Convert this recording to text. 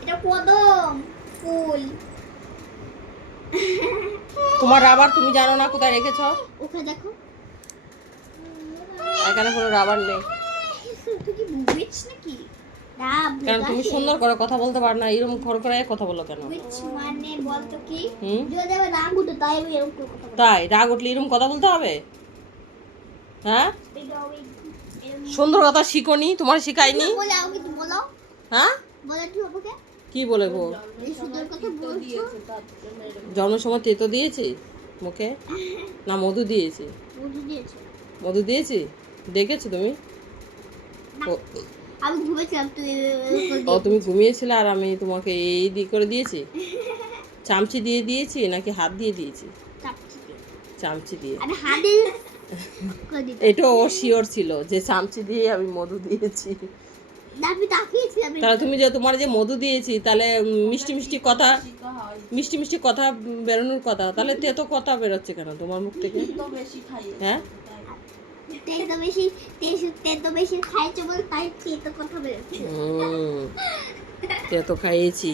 এটা কদম ফুল। তোমার রাবার তুমি জানো না কোথায় রেখেছো? ওখানে দেখো। এখানে কোনো রাবার নেই। তুই কি বুঝিস নাকি? না কেন তুমি সুন্দর করে কথা বলতে পারো না? এরকম খড় করে কথা বলো কেন? বুঝ মানে বল তো কি? হুম? যদি আমি রাগ উঠে তাই আমি এরকম করে কথা বলি। তাই রাগ উঠলে এরকম কথা বলতে হবে? হ্যাঁ, এটা আমি সুন্দর কথা শিখোনি, তোমার শিখাইনি। বলে আমাকে একটু বলো। হ্যাঁ, বলে কি আমাকে? কি বলবো? এই সুন্দর কথা বলছো। জন্মের সময় তেতো দিয়েছি মুখে, না মধু দিয়েছি? বুঝে দিয়েছো। মধু দিয়েছি, দেখেছো তুমি? ও- আমি ঘুমেছিলাম তুই ও তুমি ঘুমিয়েছিলে আর আমি তোমাকে এই করে দিয়েছি। চামচি দিয়ে দিয়েছি নাকি হাত দিয়ে দিয়েছি? চামচি দিয়ে। আমি হাতে করে দিতাম। এটা ও শিওর ছিল যে চামচি দিয়ে আমি মধু দিয়েছি। না, আমি তাকিয়েছিলাম। তাহলে তুমি যে তোমার যে মধু দিয়েছি, তাহলে মিষ্টি মিষ্টি কথা, মিষ্টি মিষ্টি কথা বেরোনোর কথা, তাহলে তেতো কথা বেরোচ্ছে কেন তোমার মুখ থেকে? হ্যাঁ, তেতো বেশি খাইছো বলে তাই তেতো কথা বেরোচ্ছে। তেতো খাইয়েছি।